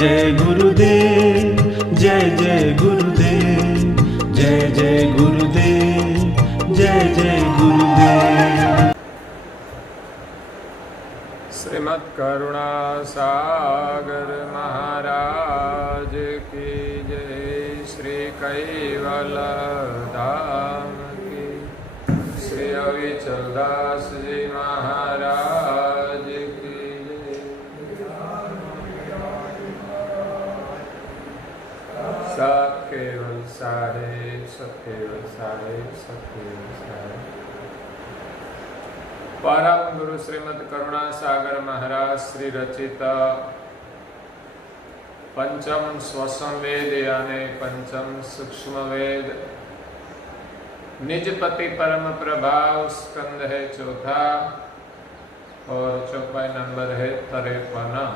जय गुरुदेव, जय जय गुरुदेव, जय जय गुरुदेव, जय जय गुरुदेव। श्रीमद् करुणा सागर महाराज की जय। श्री कैवल धाम की, श्री अविचल दास जी महाराज की जय। सब केवल साहेब, सब केवल साहेब, सब केवल साहेब। परम गुरु श्रीमद् करुणा सागर महाराज श्री रचित पंचम स्वसम वेद यानी पंचम सूक्ष्म वेद निजपति परम प्रभाव स्कंद है चौथा और चौपाई नंबर है 53।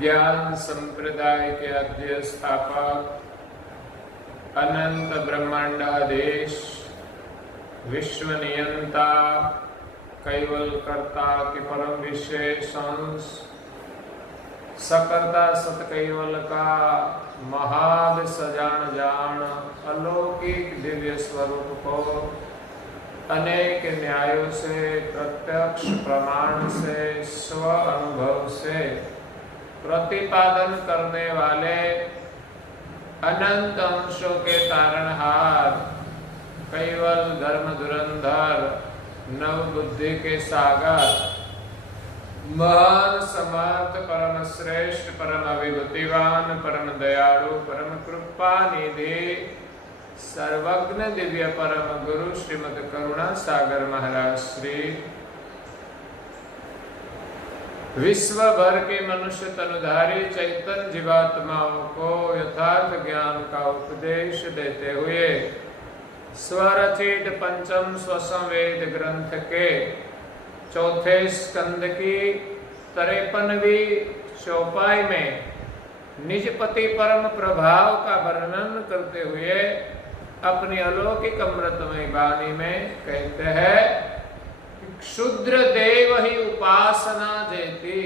ज्ञान संप्रदाय के आद्य स्थापक अनंत ब्रह्मांडाधीश विश्व नियंता कैवल कर्ता के परम विशेष अंश सकर्ता सत कैवल का महाद सजान जान अलौकिक दिव्य स्वरूप को अनेक न्यायों से प्रत्यक्ष प्रमाण से स्व अनुभव से प्रतिपादन करने वाले अनंत अंशों के तारणहार कैवल धर्म धुरंधर नव बुद्धि के सागर महान समर्थ परम श्रेष्ठ परम अभिभूतिवान परम दयालु परम कृपा निधि सर्वज्ञ दिव्य परम गुरु श्रीमद् करुणा सागर महाराज श्री विश्व भर के मनुष्य तनुधारी चैतन्य जीवात्माओं को यथार्थ ज्ञान का उपदेश देते हुए स्वरचित पंचम स्वसम वेद ग्रंथ के चौथे स्कंद की 53वीं चौपाई में निजपति परम प्रभाव का वर्णन करते हुए अपनी अलौकिक अमृतमय वाणी में कहते हैं, क्षुद्र देव ही उपासना जेती,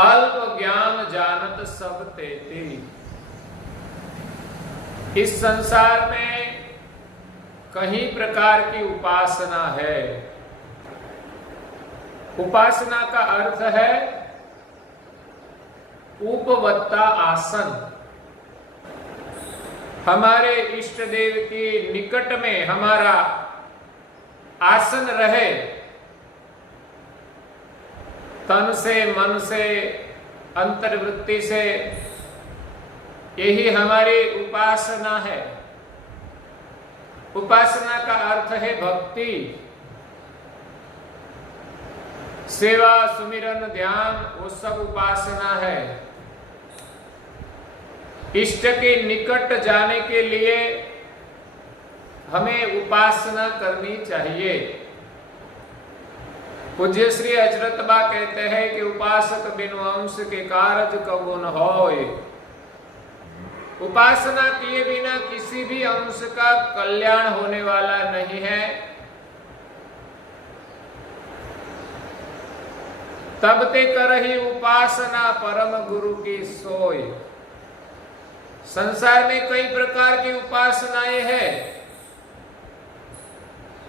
अल्प ज्ञान जानत सब तेती। इस संसार में कई प्रकार की उपासना है। उपासना का अर्थ है उपवत्ता आसन। हमारे इष्ट देव के निकट में हमारा आसन रहे, तन से मन से अंतर्वृत्ति से, यही हमारी उपासना है। उपासना का अर्थ है भक्ति, सेवा सुमिरन ध्यान, वो सब उपासना है। इष्ट के निकट जाने के लिए हमें उपासना करनी चाहिए। पूज्य श्री अजरतबा कहते हैं कि उपासक बिनु अंश के कारज कबो न होय। उपासना किए बिना किसी भी अंश का कल्याण होने वाला नहीं है। तब ते करही उपासना परम गुरु की सोय। संसार में कई प्रकार की उपासनाएं हैं,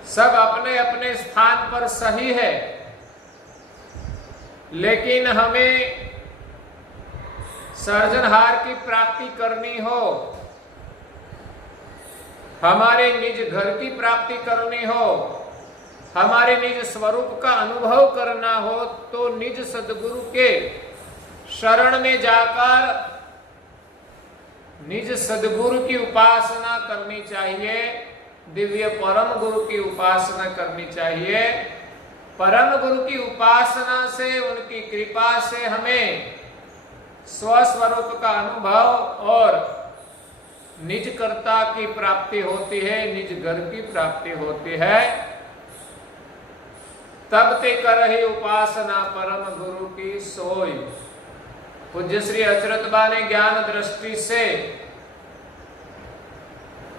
सब अपने अपने स्थान पर सही है, लेकिन हमें सर्जनहार की प्राप्ति करनी हो हमारे निज घर की प्राप्ति करनी हो, हमारे निज स्वरूप का अनुभव करना हो, तो निज सद्गुरु के शरण में जाकर निज सद्गुरु की उपासना करनी चाहिए, दिव्य परम गुरु की उपासना करनी चाहिए। परम गुरु की उपासना से, उनकी कृपा से हमें स्वस्वरूप का अनुभव और निज कर्ता की प्राप्ति होती है, निज घर की प्राप्ति होती है। तब ते करहि उपासना परम गुरु की सोई। पूज्य श्री अचरतबा ने ज्ञान दृष्टि से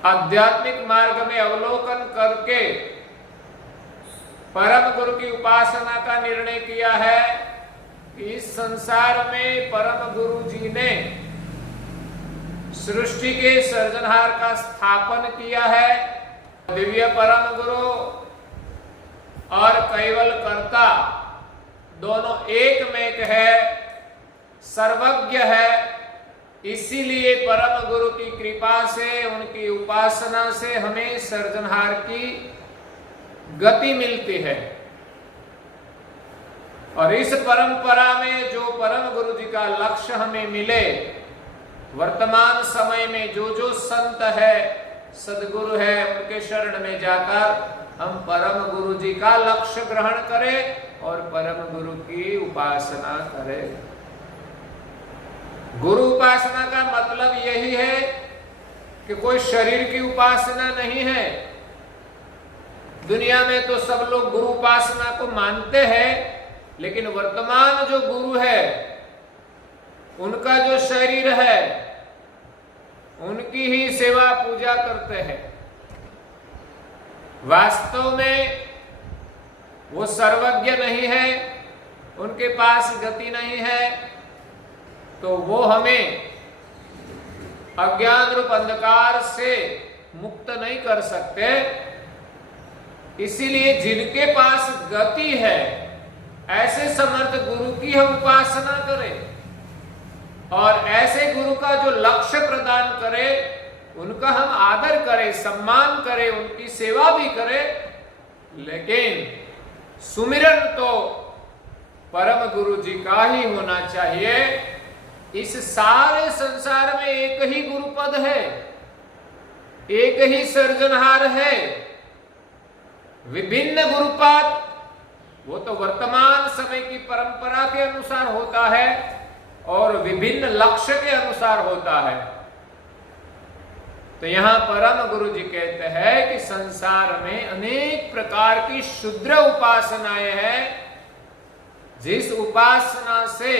आध्यात्मिक मार्ग में अवलोकन करके परम गुरु की उपासना का निर्णय किया है कि इस संसार में परम गुरु जी ने सृष्टि के सृजनहार का स्थापन किया है। दिव्य परम गुरु और कैवल कर्ता दोनों एक में एक है, सर्वज्ञ है। इसीलिए परम गुरु की कृपा से, उनकी उपासना से हमें सृजनहार की गति मिलती है। और इस परंपरा में जो परम गुरु जी का लक्ष्य हमें मिले, वर्तमान समय में जो संत है, सद्गुरु है, उनके शरण में जाकर हम परम गुरु जी का लक्ष्य ग्रहण करें और परम गुरु की उपासना करें। गुरु उपासना का मतलब यही है कि कोई शरीर की उपासना नहीं है। दुनिया में तो सब लोग गुरु उपासना को मानते हैं, लेकिन वर्तमान जो गुरु है, उनका जो शरीर है, उनकी ही सेवा पूजा करते हैं। वास्तव में वो सर्वज्ञ नहीं है, उनके पास गति नहीं है, तो वो हमें अज्ञान रूप अंधकार से मुक्त नहीं कर सकते। इसीलिए जिनके पास गति है, ऐसे समर्थ गुरु की हम उपासना करें और ऐसे गुरु का जो लक्ष्य प्रदान करे, उनका हम आदर करें, सम्मान करें, उनकी सेवा भी करें। लेकिन सुमिरन तो परम गुरु जी का ही होना चाहिए। इस सारे संसार में एक ही गुरुपद है, एक ही सृजनहार है। विभिन्न गुरुपद वो तो वर्तमान समय की परंपरा के अनुसार होता है और विभिन्न लक्ष्य के अनुसार होता है। तो यहां परम गुरु जी कहते हैं कि संसार में अनेक प्रकार की क्षुद्र उपासनाएं हैं, जिस उपासना से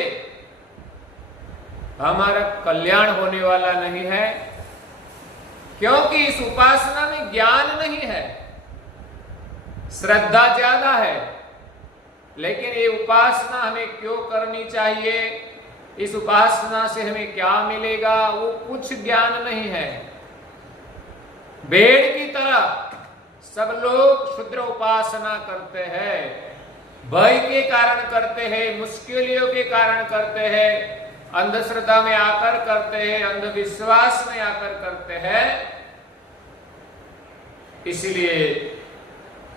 हमारा कल्याण होने वाला नहीं है, क्योंकि इस उपासना में ज्ञान नहीं है, श्रद्धा ज्यादा है। लेकिन ये उपासना हमें क्यों करनी चाहिए, इस उपासना से हमें क्या मिलेगा, वो कुछ ज्ञान नहीं है। भेड़ की तरह सब लोग क्षुद्र उपासना करते हैं, भय के कारण करते हैं, मुश्किलों के कारण करते हैं, अंधश्रद्धा में आकर करते हैं, अंधविश्वास में आकर करते हैं। इसलिए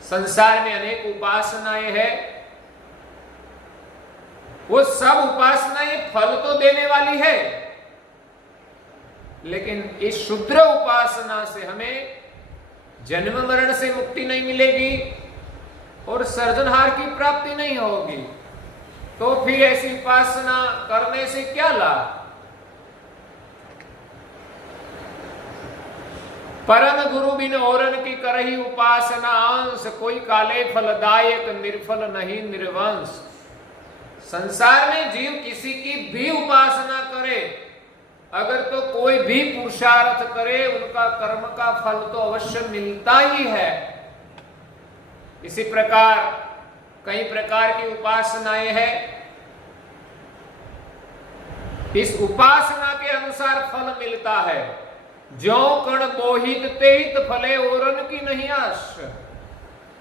संसार में अनेक उपासनाएं हैं। वो सब उपासनाएं फल तो देने वाली है, लेकिन इस क्षुद्र उपासना से हमें जन्म मरण से मुक्ति नहीं मिलेगी और सृजनहार की प्राप्ति नहीं होगी। तो फिर ऐसी उपासना करने से क्या लाभ? परम गुरु बिन औरन की करही उपासना अंश, कोई काले फलदायक निर्फल नहीं निर्वंश। संसार में जीव किसी की भी उपासना करे, अगर तो कोई भी पुरुषार्थ करे, उनका कर्म का फल तो अवश्य मिलता ही है। इसी प्रकार कई प्रकार की उपासनाएं हैं। इस उपासना के अनुसार फल मिलता है। जो कण बोहित तेहित फले ओरन की नहीं आश।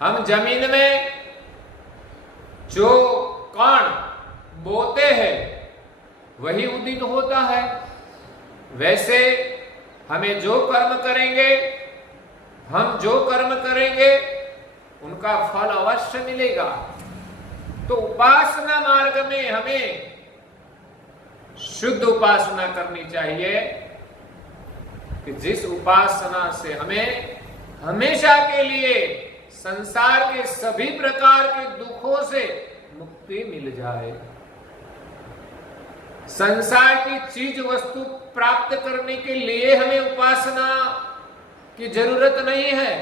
हम जमीन में जो कण बोते हैं वही उदित होता है। वैसे हमें जो कर्म करेंगे हम जो कर्म करेंगे उनका फल अवश्य मिलेगा। तो उपासना मार्ग में हमें शुद्ध उपासना करनी चाहिए कि जिस उपासना से हमें हमेशा के लिए संसार के सभी प्रकार के दुखों से मुक्ति मिल जाए। संसार की चीज वस्तु प्राप्त करने के लिए हमें उपासना की जरूरत नहीं है,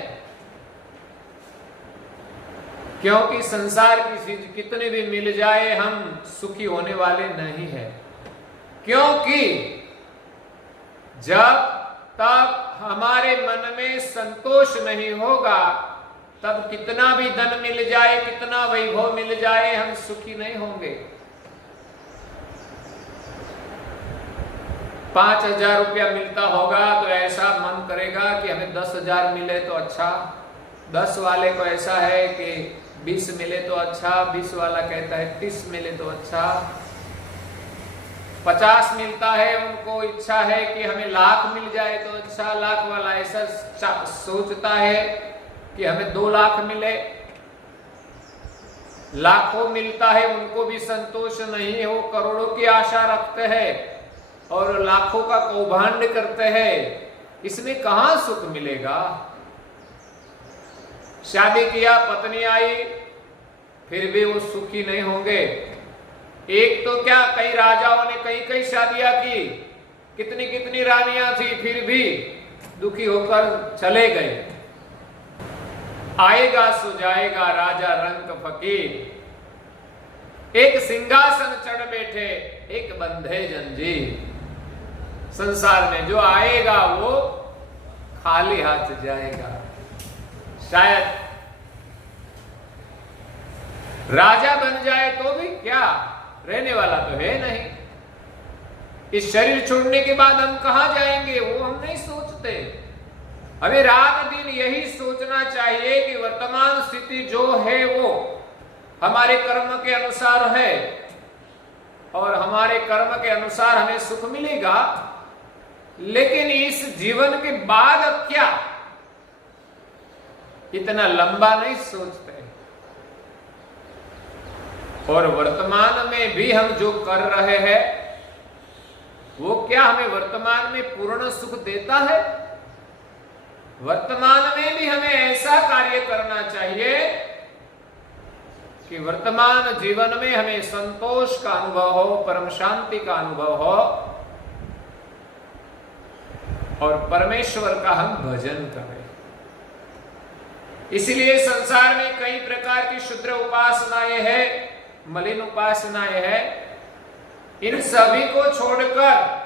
क्योंकि संसार की चीज कितने भी मिल जाए हम सुखी होने वाले नहीं हैं। क्योंकि जब तक हमारे मन में संतोष नहीं होगा तब कितना भी धन मिल जाए, कितना वैभव मिल जाए, हम सुखी नहीं होंगे। 5,000 रुपया मिलता होगा तो ऐसा मन करेगा कि हमें 10,000 मिले तो अच्छा। 10 वाले को ऐसा है कि 20 मिले तो अच्छा, 20 वाला कहता है 30 मिले तो अच्छा। 50 मिलता है, उनको इच्छा है कि हमें लाख मिल जाए तो अच्छा। लाख वाला ऐसा सोचता है कि हमें 2 लाख मिले। लाखों मिलता है, उनको भी संतोष नहीं है, वो करोड़ों की आशा रखते हैं और लाखों का कौभांड करते हैं। इसमें कहां सुख मिलेगा? शादी किया, पत्नी आई, फिर भी वो सुखी नहीं होंगे। एक तो क्या, कई राजाओं ने कई कई शादियां की, कितनी कितनी रानियां थी, फिर भी दुखी होकर चले गए। आएगा सो जाएगा राजा रंक फकीर, एक सिंहासन चढ़ बैठे एक बंधे जंजीर। संसार में जो आएगा वो खाली हाथ जाएगा। शायद राजा बन जाए तो भी क्या, रहने वाला तो है नहीं। इस शरीर छोड़ने के बाद हम कहां जाएंगे वो हम नहीं सोचते। हमें रात दिन यही सोचना चाहिए कि वर्तमान स्थिति जो है वो हमारे कर्म के अनुसार है और हमारे कर्म के अनुसार हमें सुख मिलेगा। लेकिन इस जीवन के बाद अब क्या, इतना लंबा नहीं सोचते। और वर्तमान में भी हम जो कर रहे हैं वो क्या हमें वर्तमान में पूर्ण सुख देता है? वर्तमान में भी हमें ऐसा कार्य करना चाहिए कि वर्तमान जीवन में हमें संतोष का अनुभव हो, परम शांति का अनुभव हो और परमेश्वर का हम भजन करें। इसलिए संसार में कई प्रकार की क्षुद्र उपासनाएं हैं, मलिन उपासनाएं हैं। इन सभी को छोड़कर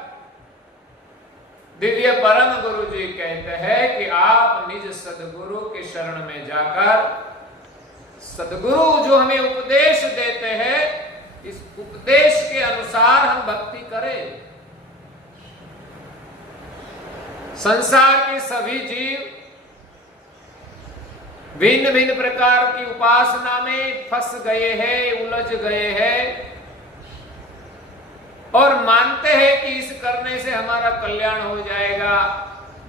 दिव्य परम गुरु जी कहते हैं कि आप निज सदगुरु के शरण में जाकर सदगुरु जो हमें उपदेश देते हैं इस उपदेश के अनुसार हम भक्ति करें। संसार के सभी जीव भिन्न भिन्न प्रकार की उपासना में फंस गए हैं, उलझ गए हैं और मानते हैं कि इस करने से हमारा कल्याण हो जाएगा,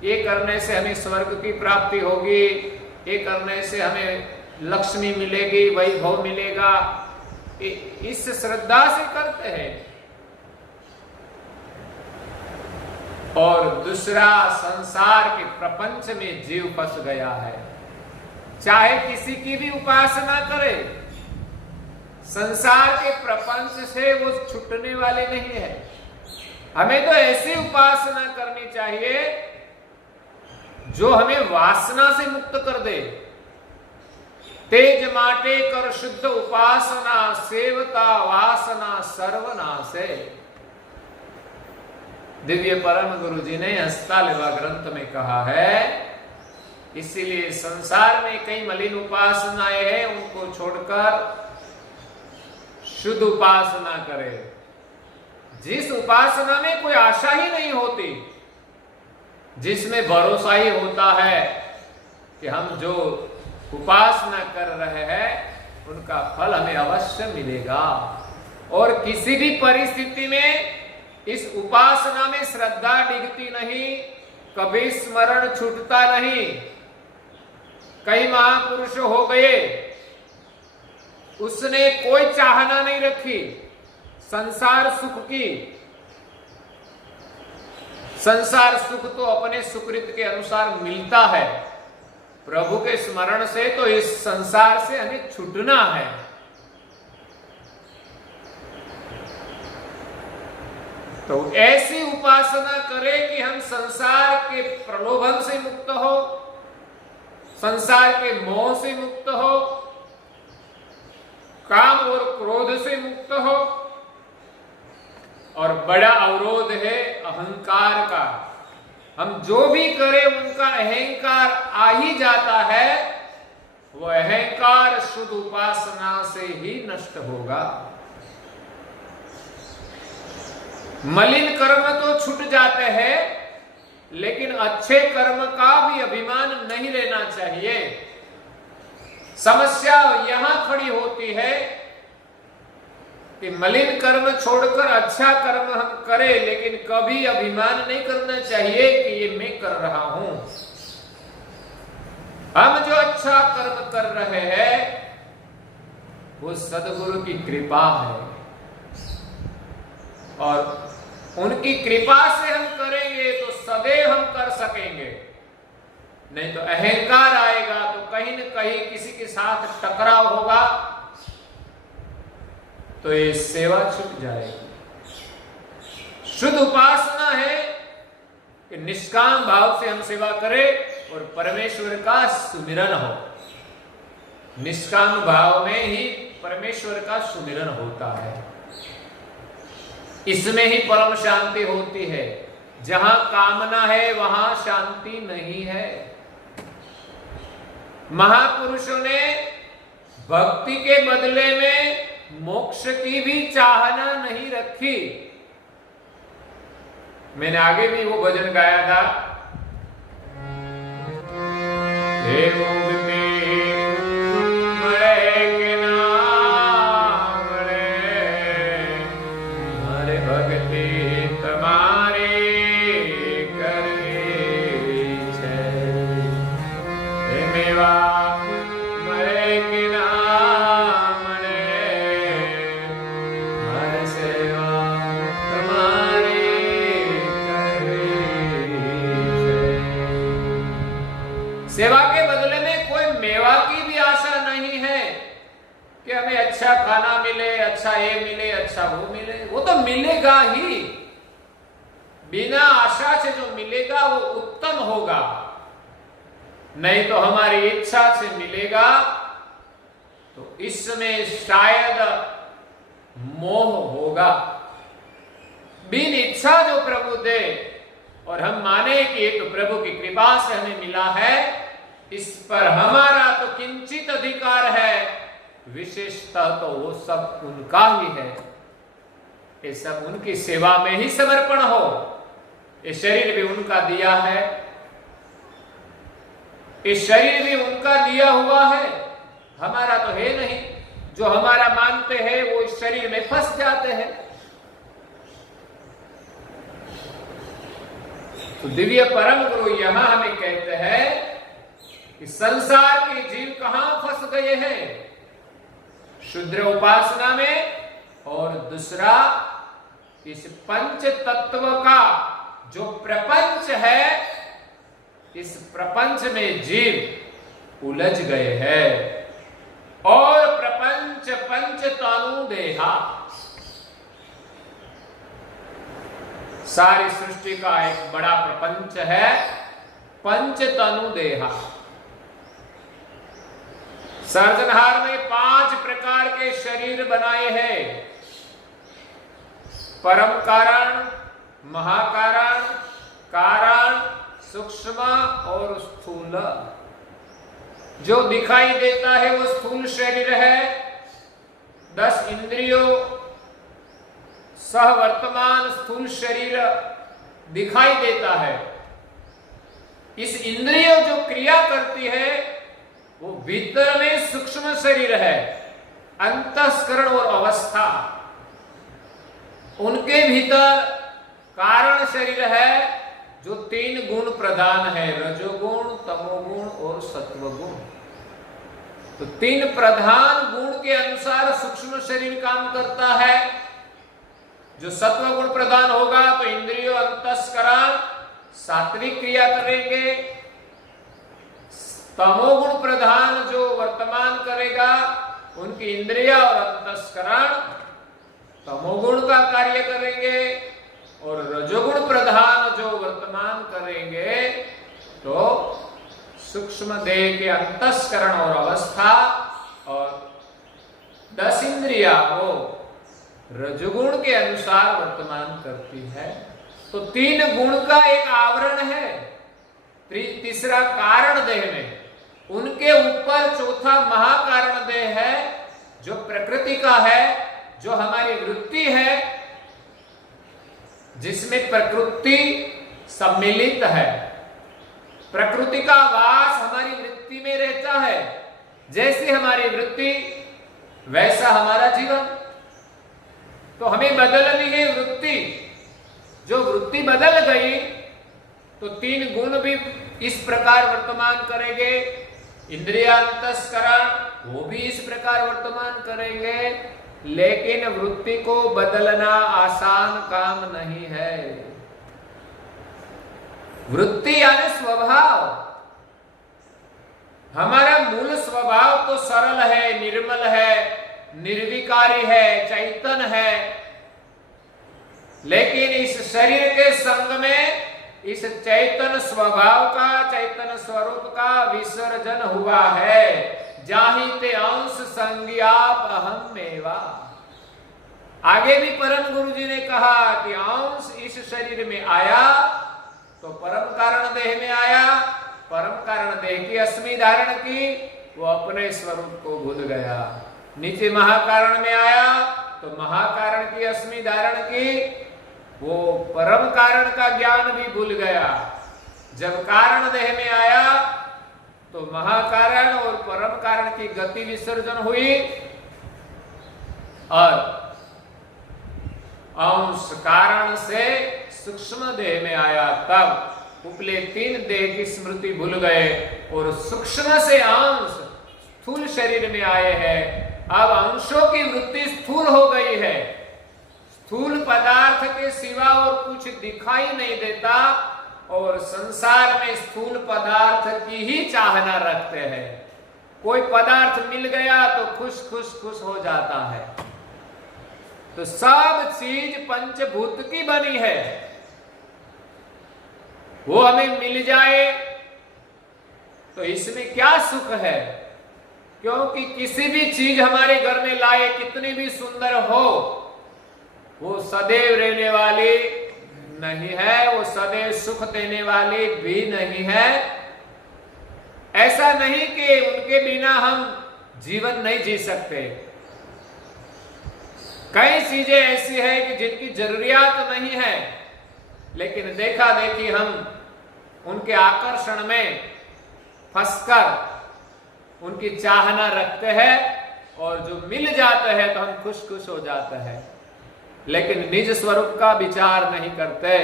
ये करने से हमें स्वर्ग की प्राप्ति होगी, ये करने से हमें लक्ष्मी मिलेगी, वैभव मिलेगा। इस श्रद्धा से करते हैं। और दूसरा, संसार के प्रपंच में जीव फंस गया है। चाहे किसी की भी उपासना करे, संसार के प्रपंच से वो छूटने वाले नहीं है। हमें तो ऐसी उपासना करनी चाहिए जो हमें वासना से मुक्त कर दे। तेज माटे कर शुद्ध उपासना, सेवता वासना सर्वनाशे। दिव्य परम गुरु जी ने हस्तालेवा ग्रंथ में कहा है। इसीलिए संसार में कई मलिन उपासनाएं हैं, उनको छोड़कर शुद्ध उपासना करें। जिस उपासना में कोई आशा ही नहीं होती, जिसमें भरोसा ही होता है कि हम जो उपासना कर रहे हैं उनका फल हमें अवश्य मिलेगा। और किसी भी परिस्थिति में इस उपासना में श्रद्धा डिगती नहीं, कभी स्मरण छूटता नहीं। कई महापुरुष हो गए, उसने कोई चाहना नहीं रखी संसार सुख की। संसार सुख तो अपने सुकृत के अनुसार मिलता है, प्रभु के स्मरण से तो इस संसार से हमें छूटना है। तो ऐसी उपासना करें कि हम संसार के प्रलोभन से मुक्त हो, संसार के मोह से मुक्त हो, काम और क्रोध से मुक्त हो। और बड़ा अवरोध है अहंकार का। हम जो भी करें उनका अहंकार आ ही जाता है, वो अहंकार शुद्ध उपासना से ही नष्ट होगा। मलिन कर्म तो छूट जाते हैं, लेकिन अच्छे कर्म का भी अभिमान नहीं रहना चाहिए। समस्या यहां खड़ी होती है कि मलिन कर्म छोड़कर अच्छा कर्म हम करें, लेकिन कभी अभिमान नहीं करना चाहिए कि ये मैं कर रहा हूं। हम जो अच्छा कर्म कर रहे हैं वो सद्गुरु की कृपा है, और उनकी कृपा से हम करेंगे तो सदैव हम कर सकेंगे। नहीं तो अहंकार आएगा तो कहीं न कहीं किसी के साथ टकराव होगा, तो ये सेवा छूट जाएगी। शुद्ध उपासना है कि निष्काम भाव से हम सेवा करें और परमेश्वर का सुमिरन हो। निष्काम भाव में ही परमेश्वर का सुमिरन होता है। इसमें ही परम शांति होती है। जहां कामना है वहां शांति नहीं है। महापुरुषों ने भक्ति के बदले में मोक्ष की भी चाहना नहीं रखी। मैंने आगे भी वो भजन गाया था, हे सेवा के बदले में कोई मेवा की भी आशा नहीं है कि हमें अच्छा खाना मिले, अच्छा ये मिले, अच्छा वो मिले। वो तो मिलेगा ही, बिना आशा से जो मिलेगा वो उत्तम होगा। नहीं तो हमारी इच्छा से मिलेगा तो इसमें शायद मोह होगा। बिन इच्छा जो प्रभु दे और हम माने कि ये तो प्रभु की कृपा से हमें मिला है, इस पर हमारा तो किंचित अधिकार है, विशेषतः तो वो सब उनका ही है। ये सब उनकी सेवा में ही समर्पण हो। ये शरीर भी उनका दिया है, ये शरीर भी उनका दिया हुआ है, हमारा तो है नहीं। जो हमारा मानते हैं वो इस शरीर में फंस जाते हैं। तो दिव्य परम गुरु यहां हमें कहते हैं कि संसार के जीव कहां फंस गए हैं, शुद्र उपासना में, और दूसरा इस पंच तत्व का जो प्रपंच है, इस प्रपंच में जीव उलझ गए हैं। और प्रपंच पंच तनु देहा, सारी सृष्टि का एक बड़ा प्रपंच है पंच तनु देहा। सर्जनहार ने 5 प्रकार के शरीर बनाए हैं, परम कारण, महाकारण, कारण, सूक्ष्म और स्थूल। जो दिखाई देता है वो स्थूल शरीर है। 10 इंद्रियों सह वर्तमान स्थूल शरीर दिखाई देता है। इस इंद्रियों जो क्रिया करती है वो भीतर में सूक्ष्म शरीर है, अंतःस्करण और अवस्था। उनके भीतर कारण शरीर है, जो 3 गुण प्रधान है, रजोगुण, तमोगुण और सत्वगुण। तो 3 प्रधान गुण के अनुसार सूक्ष्म शरीर काम करता है। जो सत्वगुण प्रधान होगा तो इंद्रियों, अंतस्करण सात्विक क्रिया करेंगे। तमोगुण प्रधान जो वर्तमान करेगा, उनकी इंद्रिया और अंतस्करण तमोगुण का कार्य करेंगे। और रजोगुण प्रधान जो वर्तमान करेंगे तो सूक्ष्म देह के अंतस्करण और अवस्था और 10 इंद्रिया को रजोगुण के अनुसार वर्तमान करती है। तो 3 गुण का एक आवरण है, तीसरा कारण देह में, उनके ऊपर चौथा महाकारण देह है जो प्रकृति का है, जो हमारी वृत्ति है, जिसमें प्रकृति सम्मिलित है। प्रकृति का वास हमारी वृत्ति में रहता है। जैसे हमारी वृत्ति वैसा हमारा जीवन। तो हमें बदलनी है वृत्ति। जो वृत्ति बदल गई तो 3 गुण भी इस प्रकार वर्तमान करेंगे, इंद्रिया, अंतस्करण वो भी इस प्रकार वर्तमान करेंगे। लेकिन वृत्ति को बदलना आसान काम नहीं है। वृत्ति यानी स्वभाव, हमारा मूल स्वभाव तो सरल है, निर्मल है, निर्विकारी है, चैतन्य है। लेकिन इस शरीर के संग में इस चैतन्य स्वभाव का, चैतन्य स्वरूप का विसर्जन हुआ है। जाहिते अंश संज्ञाप अहम मेवा। आगे भी परम गुरु जी ने कहा कि अंश इस शरीर में आया तो परम कारण देह में आया, परम कारण देह की अस्मि धारण की, वो अपने स्वरूप को भूल गया। नीचे महाकारण में आया तो महाकारण की अस्मि धारण की, वो परम कारण का ज्ञान भी भूल गया। जब कारण देह में आया तो महाकारण और परम कारण की गति विसर्जन हुई और अंश कारण से सूक्ष्म देह में आया। तब उपले 3 देह की स्मृति भूल गए और सूक्ष्म से अंश स्थूल शरीर में आए हैं। अब अंशों की वृत्ति स्थूल हो गई है। स्थूल पदार्थ के सिवा और कुछ दिखाई नहीं देता और संसार में स्थूल पदार्थ की ही चाहना रखते हैं। कोई पदार्थ मिल गया तो खुश खुश खुश हो जाता है। तो सब चीज पंचभूत की बनी है, वो हमें मिल जाए तो इसमें क्या सुख है। क्योंकि किसी भी चीज हमारे घर में लाए, कितनी भी सुंदर हो, वो सदैव रहने वाली नहीं है, वो सदैव सुख देने वाली भी नहीं है। ऐसा नहीं कि उनके बिना हम जीवन नहीं जी सकते। कई चीजें ऐसी है कि जिनकी जरूरियात नहीं है, लेकिन देखा देखी हम उनके आकर्षण में फंसकर उनकी चाहना रखते हैं और जो मिल जाते हैं तो हम खुश खुश हो जाते हैं, लेकिन निज स्वरूप का विचार नहीं करते।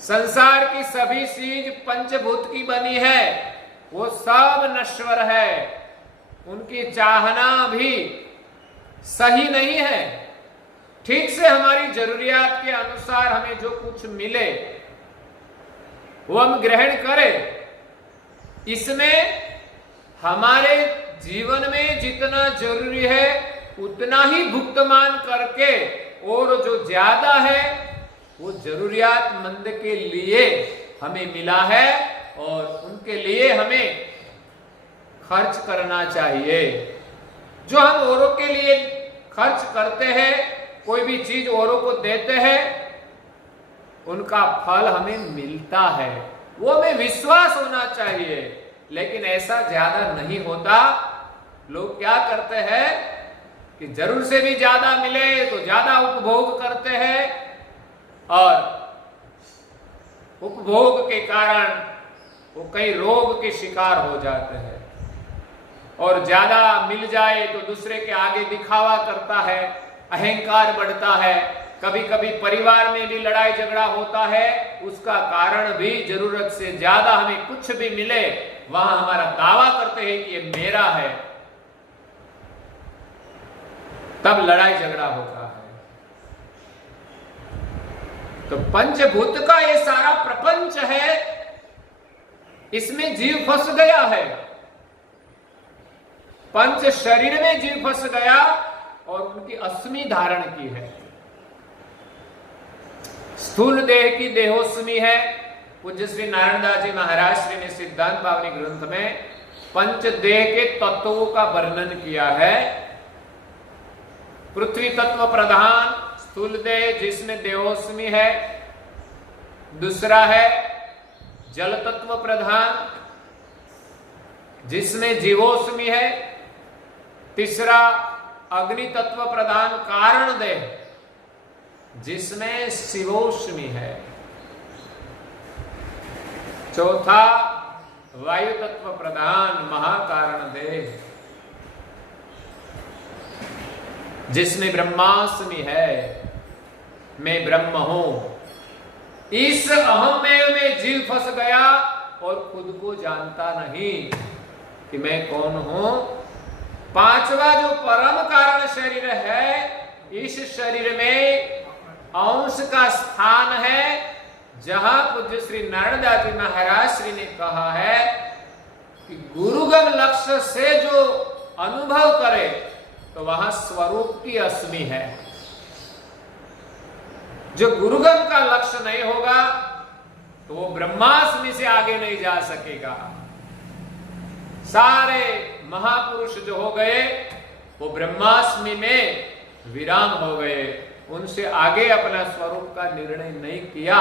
संसार की सभी चीज पंचभूत की बनी है, वो सब नश्वर है। उनकी चाहना भी सही नहीं है। ठीक से हमारी जरूरियात के अनुसार हमें जो कुछ मिले वो हम ग्रहण करें। इसमें हमारे जीवन में जितना जरूरी है उतना ही भुगतान करके, और जो ज्यादा है वो जरूरियातमंद के लिए हमें मिला है और उनके लिए हमें खर्च करना चाहिए। जो हम औरों के लिए खर्च करते हैं, कोई भी चीज औरों को देते हैं, उनका फल हमें मिलता है, वो हमें विश्वास होना चाहिए। लेकिन ऐसा ज्यादा नहीं होता। लोग क्या करते हैं कि जरूर से भी ज्यादा मिले तो ज्यादा उपभोग करते हैं और उपभोग के कारण वो कई रोग के शिकार हो जाते हैं। और ज्यादा मिल जाए तो दूसरे के आगे दिखावा करता है, अहंकार बढ़ता है, कभी कभी परिवार में भी लड़ाई झगड़ा होता है, उसका कारण भी जरूरत से ज्यादा हमें कुछ भी मिले वहां हमारा दावा करते हैं कि ये मेरा है, तब लड़ाई झगड़ा होता है। तो पंचभूत का ये सारा प्रपंच है, इसमें जीव फंस गया है। पंच शरीर में जीव फंस गया और उनकी अस्मि धारण की है। स्थूल देह की देहोस्मि है। पूज्य श्री नारायणदास जी महाराज श्री ने सिद्धांत पावनी ग्रंथ में पंच देह के तत्वों का वर्णन किया है। पृथ्वी तत्व प्रधान स्थूल देह जिसमें देहोस्मि है, दूसरा है जल तत्व प्रधान जिसमें जीवोस्मि है, तीसरा अग्नि तत्व प्रधान कारण देह जिसमें शिवोष्मी है, चौथा वायु तत्व प्रधान महाकारण देह जिसमें ब्रह्मास्मि है, मैं ब्रह्म हूं। इस अहम में जीव फंस गया और खुद को जानता नहीं कि मैं कौन हूं। पांचवा जो परम कारण शरीर है, इस शरीर में अंश का स्थान है, जहां पूज्य श्री नारायणदास जी महाराज श्री ने कहा है कि गुरुगम लक्ष्य से जो अनुभव करे तो वहां स्वरूप की अस्मि है। जो गुरुगम का लक्ष्य नहीं होगा तो वो ब्रह्मास्मि से आगे नहीं जा सकेगा। सारे महापुरुष जो हो गए वो ब्रह्मास्मि में विराम हो गए, उनसे आगे अपना स्वरूप का निर्णय नहीं किया।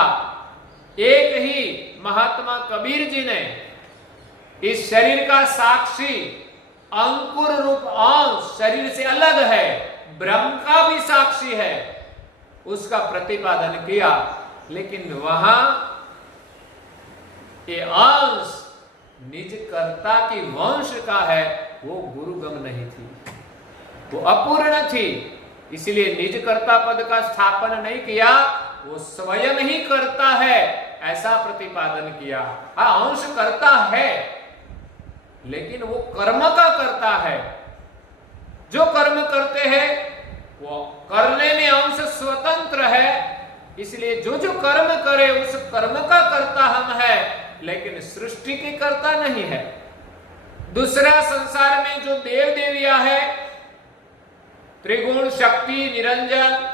एक ही महात्मा कबीर जी ने इस शरीर का साक्षी अंकुर रूप अंश शरीर से अलग है, ब्रह्म का भी साक्षी है, उसका प्रतिपादन किया। लेकिन वहां ये अंश निज कर्ता की वंश का है, वो गुरुगम नहीं थी, वो अपूर्ण थी, इसलिए निज कर्ता पद का स्थापन नहीं किया, वो स्वयं ही करता है ऐसा प्रतिपादन किया। हाँ, अंश करता है लेकिन वो कर्म का करता है। जो कर्म करते हैं वो करने में अंश स्वतंत्र है, इसलिए जो जो कर्म करे उस कर्म का करता हम है, लेकिन सृष्टि के कर्ता नहीं है। दूसरा, संसार में जो देव देवियां है, त्रिगुण शक्ति निरंजन,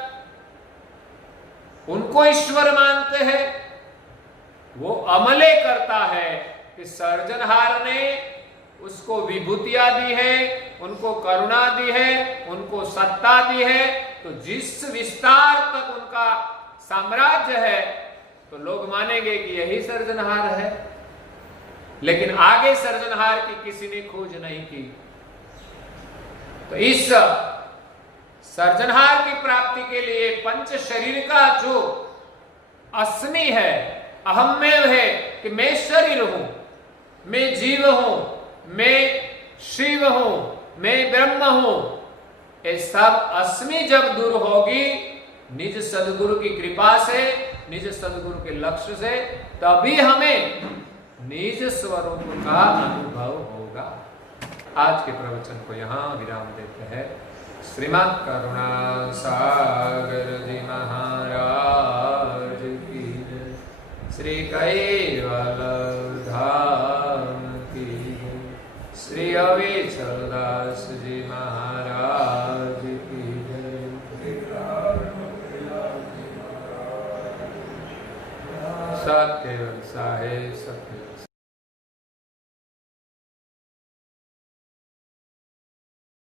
उनको ईश्वर मानते हैं। वो अमले करता है कि सर्जनहार ने उसको विभूतियां दी है, उनको करुणा दी है, उनको सत्ता दी है, तो जिस विस्तार तक उनका साम्राज्य है तो लोग मानेंगे कि यही सर्जनहार है। लेकिन आगे सर्जनहार की किसी ने खोज नहीं की। तो इस सर्जनहार की प्राप्ति के लिए पंच शरीर का जो अस्मि है, अहम्मेव है कि मैं शरीर हूं, मैं जीव हूं, मैं शिव हूं, मैं ब्रह्म हूं, ये सब अस्मि जब दूर होगी निज सदगुरु की कृपा से, निज सदगुरु के लक्ष्य से, तभी हमें निज स्वरूप का अनुभव होगा। आज के प्रवचन को यहाँ विराम देते हैं। श्रीमद् करुणा सागर जी महाराज की जय, श्री कैवल धाम की जय, श्री अविचल दास जी महाराज की जय। सत्य साहे सत्य।